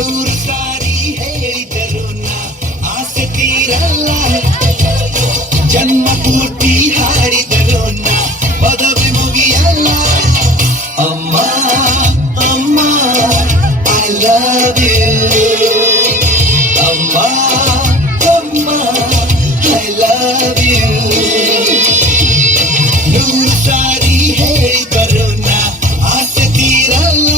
ನೂರು ಸಾರಿ ಹೇಳಿದರು ನಾ ಆಸೆ ತೀರಲ್ಲ, ಜನ್ಮ ಪೂರ್ತಿ ಹಾಡಿದರು ನಾ ಪದವಿ ಮುಗಿಯಲ್ಲ. ಅಮ್ಮ ಅಮ್ಮ ಐ ಲವ್ ಯು, ಅಮ್ಮ ಅಮ್ಮ ಐ ಲವ್ ಯು. ನೂರು ಸಾರಿ ಹೇಳಿದರು ನಾ ಆಸೆ ತೀರಲ್ಲ,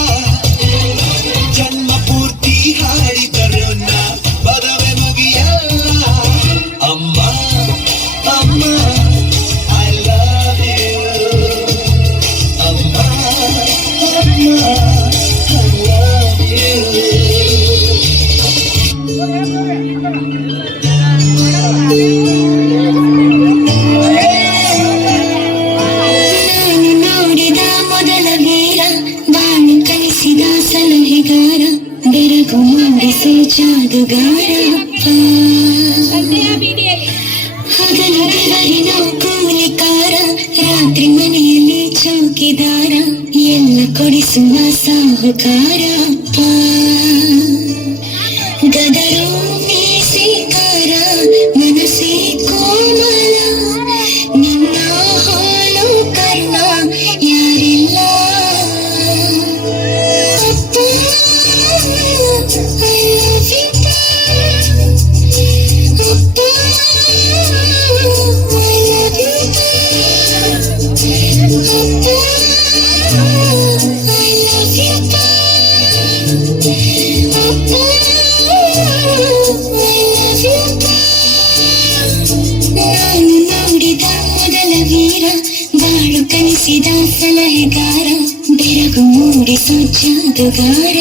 ಜನ್ಮ ಪೂರ್ತಿ ಹಾಡಿದರು ನಾ ಪದವಿ ಮುಗಿಯಲ್ಲ. ಅಮ್ಮ ಅಮ್ಮ ಐ ಲವ್ ಯು, ಅಮ್ಮ ಅಮ್ಮ ಐ ಲವ್ ಯು. ಸಲಹೆಗಾರ ಬೆರಗು ಮೂಡಿಸೋ ಜಾದುಗಾರ, ಹಗಲು ಬೆವರಿನ ಕೂಲಿಕಾರ, ರಾತ್ರಿ ಮನೆಯಲ್ಲಿ ಚೌಕಿದಾರ, ಎಲ್ಲ ಕೊಡಿಸುವ ಸಾಹುಕಾರ. ಗದರು ಮೀಸೆಕಾರ, ಮನಸ್ಸೇ ಕೋಮಲ, ನಿನ್ನ ಹಾಳು ಕರ್ಣ ಯಾರಿಲ್ಲ. ನಾನು ನೋಡಿದ ಮೊದಲ ವೀರ, ಬಾಳು ಕಲಿಸಿದ ಸಲಹೆಗಾರ, ಬೆರಗು ಮೂಡಿಸೋ ಜಾದುಗಾರ.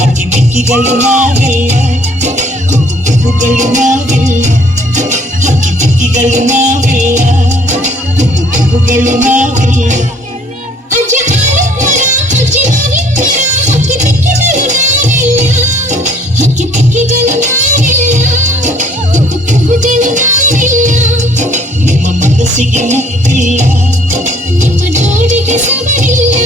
ಹಕ್ಕಿಗಳು ನಾವೆಲ್ಲ, ಕುಕ್ಕುಗಳು ನಾವೆಲ್ಲ, ಹಕ್ಕಿಗಳು ನಾವೆಲ್ಲ, ಕುಕ್ಕುಗಳು ನಾವೆಲ್ಲ. ನಿಮ್ಮ ಮನಸ್ಸಿಗೆ ಮುತ್ತಿಲ್ಲ, ನಿಮ್ಮ ಜೋಡಿಗೆ ಸವರಿಲ್ಲ.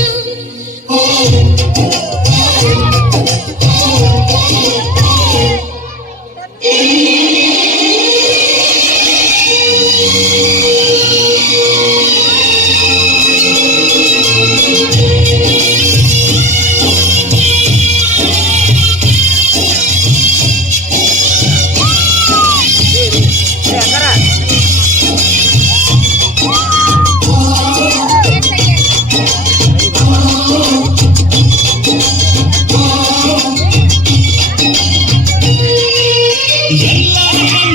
ಎಲ್ಲ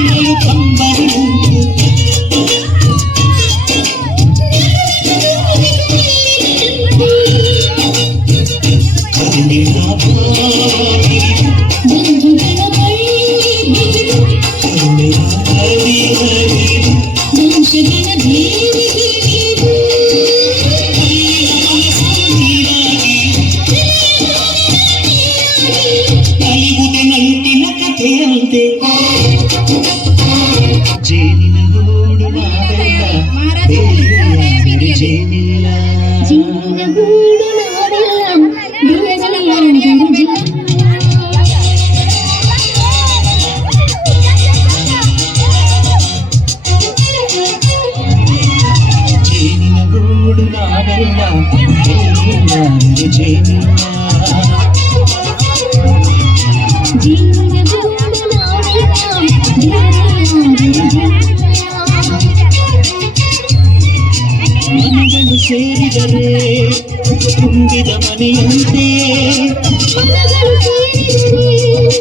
ಕರೆಯಲು ಕಂಬನಿಯುಂಟು ಕರುಣಿನ ಬಾಗಿಲು ಬಂಧುಗಳ ಬಳ್ಳಿ ಕರುಣೆಯ ಹರಿಹರಿವು ವಂಶಗಳ ದೇವಿಗಿರಿವು ನಲಿವುದೆ ನಂಟಿನ ಕಥೆಯಂತೆ ಜೇನಿನ ಗೂಡು ನಾವೆಲ್ಲ ಬೇರೆಯಾದರೆ ಜೇನಿಲ್ಲ ಜೀವನ ಗೂಡು ನಾವೆಲ್ಲ ಬೇರೆಯಾದರೆ ಜೇನಿನ ಗೂಡು ನಾವೆಲ್ಲ ಬೇರೆಯಾದರೆ ಜೇನಿಲ್ಲ ಜೀವನ ಗೂಡು ನಾವೆಲ್ಲ ಮನೆಗಳು ಸೇರಿದರೆ ತುಂಬಿದ ಮನೆಯಂತೆ ಮನಗಳು ಸೇರಿದರೆ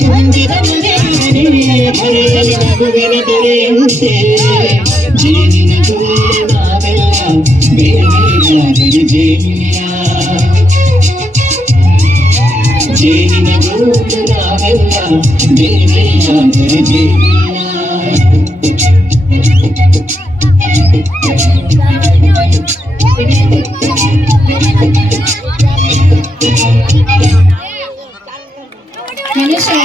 ತುಂಬಿದ ಮನೆಯಂತೆ ಕರೆಯಲಿ ಮಗುವಿನ ದೊರೆಯಂತೆ ಜೇನಿನ ಗೂಡು ನಾವೆಲ್ಲ ಬೇರೆಯಾದರೆ ಜೇನಿಲ್ಲ ಜೇನಿನ ಗೂಡು ನಾವೆಲ್ಲ ಬೇರೆಯಾದರೆ ಜೇನಿಲ್ಲ